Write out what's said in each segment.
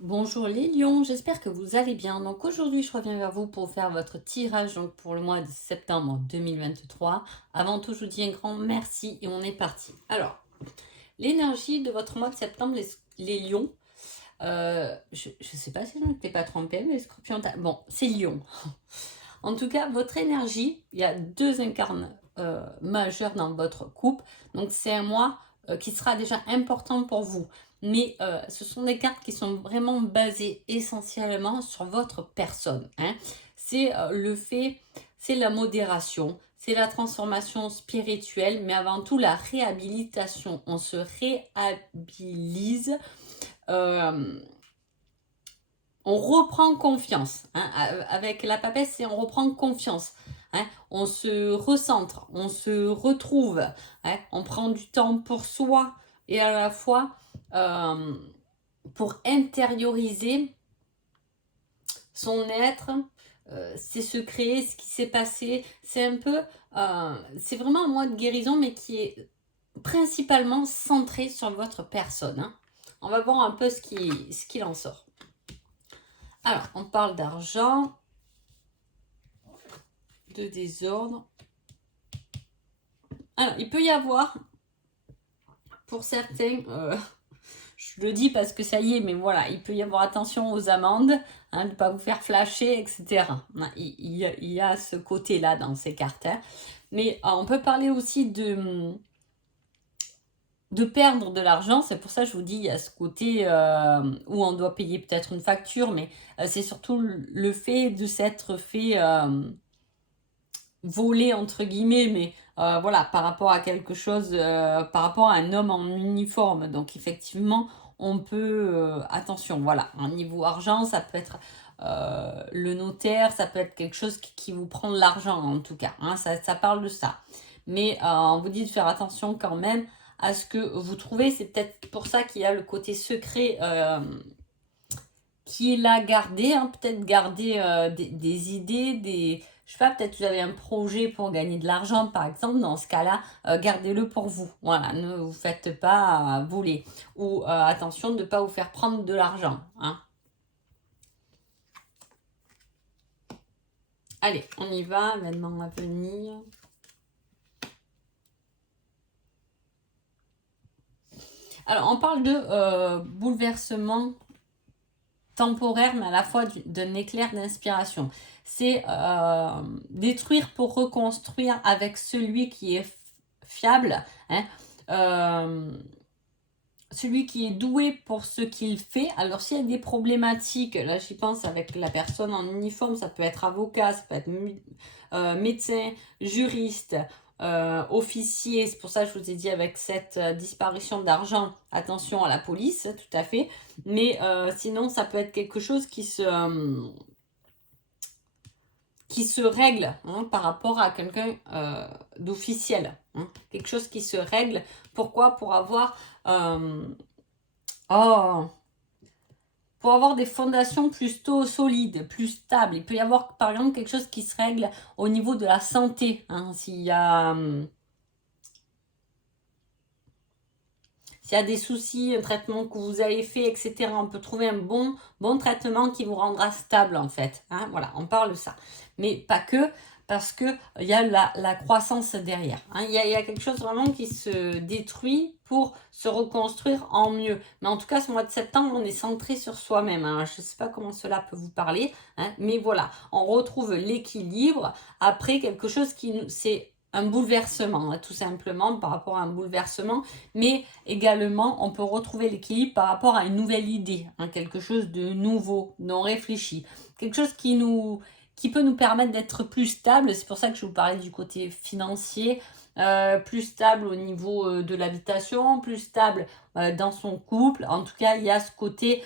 Bonjour les lions, j'espère que vous allez bien. Donc aujourd'hui, je reviens vers vous pour faire votre tirage donc, pour le mois de septembre 2023. Avant tout, je vous dis un grand merci et on est parti. Alors, l'énergie de votre mois de septembre, les lions, je ne sais pas si je ne t'ai pas trompé, mais les scorpions, bon, c'est lion. En tout cas, votre énergie, il y a deux incarnes majeurs dans votre couple. Donc c'est un mois qui sera déjà important pour vous. Mais ce sont des cartes qui sont vraiment basées essentiellement sur votre personne. Hein. C'est le fait, c'est la modération, c'est la transformation spirituelle, mais avant tout la réhabilitation. On se réhabilise. On reprend confiance. Hein. Avec la papesse, c'est on reprend confiance. Hein. On se recentre, on se retrouve. Hein. On prend du temps pour soi et à la fois pour intérioriser son être, ses secrets, ce qui s'est passé. C'est un peu, c'est vraiment un mois de guérison, mais qui est principalement centré sur votre personne. Hein. On va voir un peu ce qu'il en sort. Alors, on parle d'argent, de désordre. Alors, il peut y avoir, pour certains, je le dis parce que ça y est, mais voilà, il peut y avoir attention aux amendes, de ne pas vous faire flasher, etc. Il y a ce côté-là dans ces cartes. Hein. Mais on peut parler aussi de perdre de l'argent. C'est pour ça que je vous dis, il y a ce côté où on doit payer peut-être une facture, mais c'est surtout le fait de s'être fait voler, entre guillemets, mais voilà, par rapport à quelque chose, par rapport à un homme en uniforme. Donc effectivement, on peut, attention, voilà, un niveau argent, ça peut être le notaire, ça peut être quelque chose qui vous prend de l'argent en tout cas, hein, ça parle de ça. Mais on vous dit de faire attention quand même à ce que vous trouvez. C'est peut-être pour ça qu'il y a le côté secret qui est là gardé, hein, peut-être garder des idées, je sais pas, peut-être vous avez un projet pour gagner de l'argent par exemple, dans ce cas-là, gardez-le pour vous. Voilà, ne vous faites pas voler. Ou attention de ne pas vous faire prendre de l'argent. Hein. Allez, on y va, événement à venir. Alors, on parle de bouleversement temporaire, mais à la fois d'un éclair d'inspiration. C'est détruire pour reconstruire avec celui qui est fiable, hein, celui qui est doué pour ce qu'il fait. Alors s'il y a des problématiques, là j'y pense avec la personne en uniforme, ça peut être avocat, ça peut être médecin, juriste, officier. C'est pour ça que je vous ai dit avec cette disparition d'argent, attention à la police, tout à fait. Mais sinon ça peut être quelque chose qui se règle, hein, par rapport à quelqu'un d'officiel. Hein. Quelque chose qui se règle. Pourquoi? Pour avoir pour avoir des fondations plutôt solides, plus stables. Il peut y avoir par exemple quelque chose qui se règle au niveau de la santé. Hein, s'il y a des soucis, un traitement que vous avez fait, etc., on peut trouver un bon traitement qui vous rendra stable en fait. Hein, voilà, on parle de ça. Mais pas que, parce qu'il y a la croissance derrière. Hein. Il y a quelque chose vraiment qui se détruit pour se reconstruire en mieux. Mais en tout cas, ce mois de septembre, on est centré sur soi-même. Hein. Je ne sais pas comment cela peut vous parler, hein, mais voilà, on retrouve l'équilibre après quelque chose c'est un bouleversement, hein, tout simplement par rapport à un bouleversement, mais également on peut retrouver l'équilibre par rapport à une nouvelle idée, hein, quelque chose de nouveau, non réfléchi, quelque chose qui peut nous permettre d'être plus stable. C'est pour ça que je vous parlais du côté financier, plus stable au niveau de l'habitation, plus stable dans son couple. En tout cas, il y a ce côté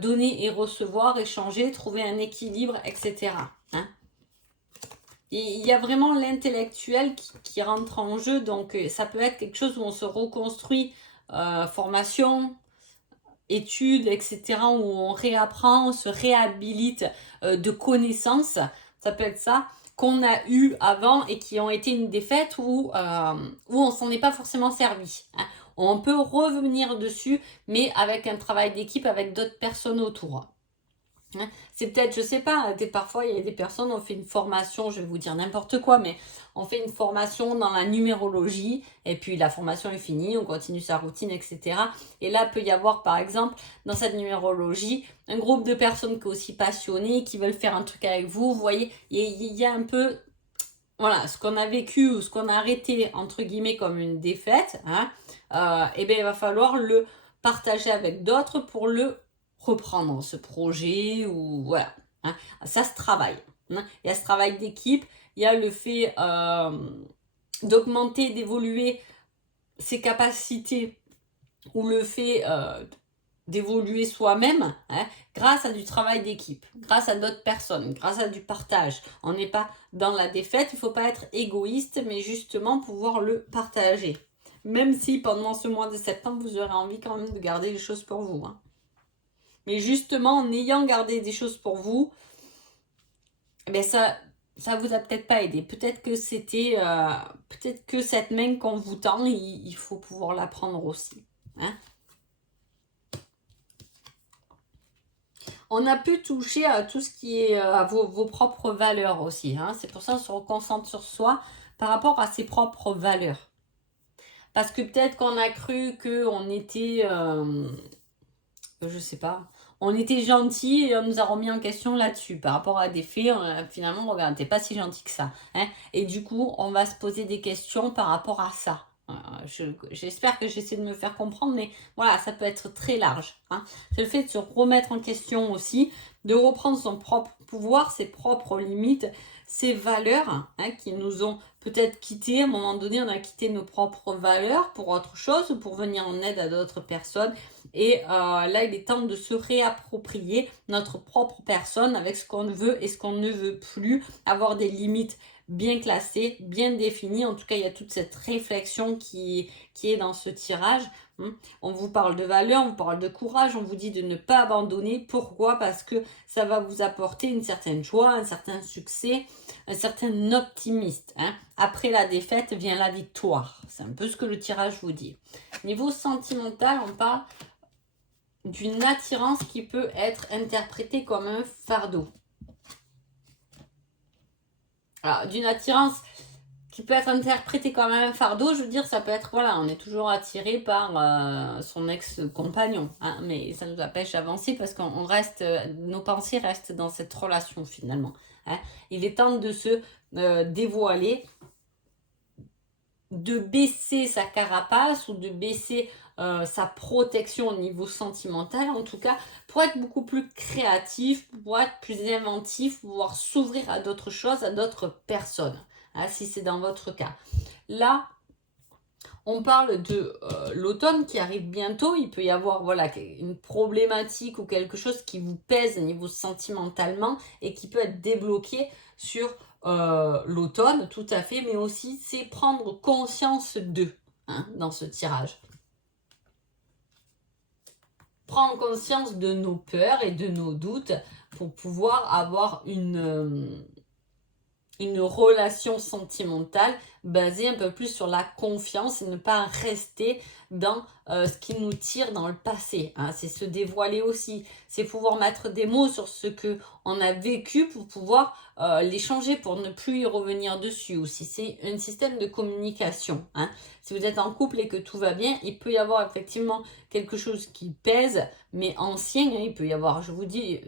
donner et recevoir, échanger, trouver un équilibre, etc. Hein. Et il y a vraiment l'intellectuel qui rentre en jeu, donc ça peut être quelque chose où on se reconstruit, formation, études, etc., où on réapprend, on se réhabilite de connaissances, ça peut être ça, qu'on a eu avant et qui ont été une défaite où on s'en est pas forcément servi. Hein. On peut revenir dessus, mais avec un travail d'équipe, avec d'autres personnes autour. Hein, c'est peut-être, je sais pas, parfois il y a des personnes, on fait une formation, je vais vous dire n'importe quoi, mais on fait une formation dans la numérologie, et puis la formation est finie, on continue sa routine, etc. Et là, peut y avoir, par exemple, dans cette numérologie, un groupe de personnes qui est aussi passionnées, qui veulent faire un truc avec vous. Vous voyez, il y a un peu, voilà, ce qu'on a vécu ou ce qu'on a arrêté, entre guillemets, comme une défaite, hein, et bien il va falloir le partager avec d'autres pour le reprendre, ce projet, ou voilà. Hein. Ça se travaille. Hein. Il y a ce travail d'équipe, il y a le fait d'augmenter, d'évoluer ses capacités, ou le fait d'évoluer soi-même, hein, grâce à du travail d'équipe, grâce à d'autres personnes, grâce à du partage. On n'est pas dans la défaite, il ne faut pas être égoïste, mais justement pouvoir le partager. Même si pendant ce mois de septembre, vous aurez envie quand même de garder les choses pour vous. Hein. Mais justement, en ayant gardé des choses pour vous, eh ça vous a peut-être pas aidé. Peut-être que c'était, peut-être que cette main qu'on vous tend, il faut pouvoir la prendre aussi. Hein. On a pu toucher à tout ce qui est à vos propres valeurs aussi. Hein. C'est pour ça qu'on se reconcentre sur soi par rapport à ses propres valeurs. Parce que peut-être qu'on a cru qu'on était, je sais pas, on était gentil et on nous a remis en question là-dessus. Par rapport à des faits, finalement, regarde, t'es pas si gentil que ça. Hein. Et du coup, on va se poser des questions par rapport à ça. J'espère que j'essaie de me faire comprendre, mais voilà, ça peut être très large. Hein. C'est le fait de se remettre en question aussi, de reprendre son propre pouvoir, ses propres limites, ses valeurs, hein, qui nous ont peut-être quittés. À un moment donné, on a quitté nos propres valeurs pour autre chose, pour venir en aide à d'autres personnes. Et là, il est temps de se réapproprier notre propre personne avec ce qu'on veut et ce qu'on ne veut plus, avoir des limites bien classé, bien défini. En tout cas, il y a toute cette réflexion qui est dans ce tirage. On vous parle de valeur, on vous parle de courage, on vous dit de ne pas abandonner. Pourquoi? Parce que ça va vous apporter une certaine joie, un certain succès, un certain optimisme. Hein. Après la défaite vient la victoire. C'est un peu ce que le tirage vous dit. Niveau sentimental, on parle d'une attirance qui peut être interprétée comme un fardeau. Alors, d'une attirance qui peut être interprétée comme un fardeau, je veux dire, ça peut être, voilà, on est toujours attiré par son ex-compagnon, hein, mais ça nous empêche d'avancer parce qu'on reste, nos pensées restent dans cette relation finalement. Hein. Il est temps de se dévoiler, de baisser sa carapace ou de baisser sa protection au niveau sentimental, en tout cas, pour être beaucoup plus créatif, pour être plus inventif, pouvoir s'ouvrir à d'autres choses, à d'autres personnes, hein, si c'est dans votre cas. Là, on parle de l'automne qui arrive bientôt. Il peut y avoir voilà, une problématique ou quelque chose qui vous pèse au niveau sentimentalement et qui peut être débloqué sur l'automne, tout à fait. Mais aussi, c'est prendre conscience d'eux, hein, dans ce tirage. Prendre conscience de nos peurs et de nos doutes pour pouvoir avoir une relation sentimentale basée un peu plus sur la confiance et ne pas rester dans ce qui nous tire dans le passé. Hein. C'est se dévoiler aussi, c'est pouvoir mettre des mots sur ce qu'on a vécu pour pouvoir les changer, pour ne plus y revenir dessus aussi. C'est un système de communication. Hein. Si vous êtes en couple et que tout va bien, il peut y avoir effectivement quelque chose qui pèse, mais ancien. Hein. Il peut y avoir, je vous dis,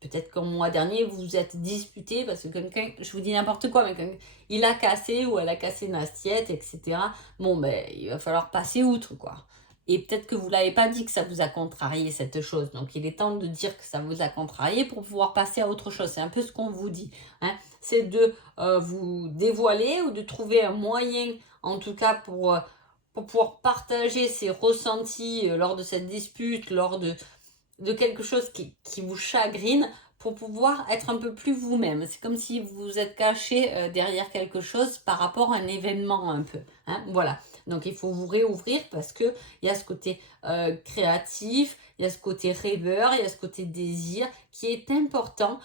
peut-être qu'en mois dernier, vous vous êtes disputé parce que quelqu'un, je vous dis n'importe quoi, mais il a cassé ou elle a cassé une assiette, etc. Bon, ben, il va falloir passer outre, quoi. Et peut-être que vous ne l'avez pas dit que ça vous a contrarié, cette chose. Donc, il est temps de dire que ça vous a contrarié pour pouvoir passer à autre chose. C'est un peu ce qu'on vous dit. Hein. C'est de vous dévoiler ou de trouver un moyen, en tout cas, pour pouvoir partager ses ressentis lors de cette dispute, lors de quelque chose qui vous chagrine, pour pouvoir être un peu plus vous-même. C'est comme si vous vous êtes caché derrière quelque chose par rapport à un événement un peu. Hein, voilà. Donc il faut vous réouvrir parce qu'il y a ce côté créatif, il y a ce côté rêveur, il y a ce côté désir qui est important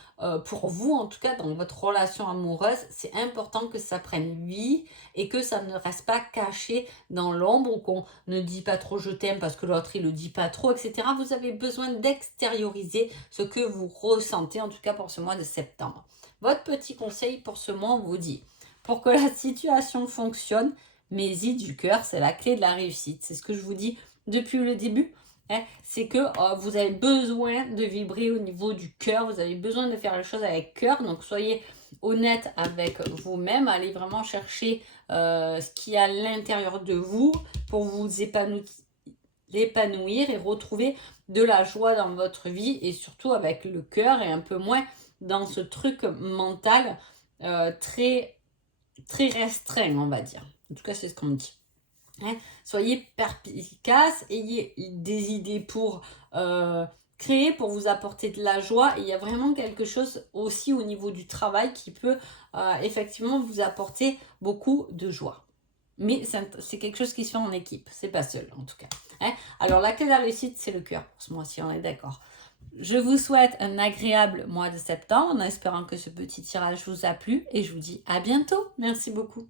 pour vous, en tout cas dans votre relation amoureuse. C'est important que ça prenne vie et que ça ne reste pas caché dans l'ombre ou qu'on ne dit pas trop je t'aime parce que l'autre il le dit pas trop, etc. Vous avez besoin d'extérioriser ce que vous ressentez, en tout cas pour ce mois de septembre. Votre petit conseil pour ce mois, on vous dit, pour que la situation fonctionne, mais-y du cœur, c'est la clé de la réussite. C'est ce que je vous dis depuis le début. Hein, c'est que vous avez besoin de vibrer au niveau du cœur, vous avez besoin de faire les choses avec cœur. Donc soyez honnête avec vous-même, allez vraiment chercher ce qu'il y a à l'intérieur de vous pour vous épanouir et retrouver de la joie dans votre vie et surtout avec le cœur et un peu moins dans ce truc mental très, très restreint, on va dire. En tout cas, c'est ce qu'on me dit. Hein, soyez perspicace, ayez des idées pour créer, pour vous apporter de la joie. Et il y a vraiment quelque chose aussi au niveau du travail qui peut effectivement vous apporter beaucoup de joie. Mais c'est quelque chose qui se fait en équipe, c'est pas seul en tout cas. Hein, alors la clé de la réussite, c'est le cœur pour ce mois-ci, on est d'accord. Je vous souhaite un agréable mois de septembre en espérant que ce petit tirage vous a plu et je vous dis à bientôt. Merci beaucoup.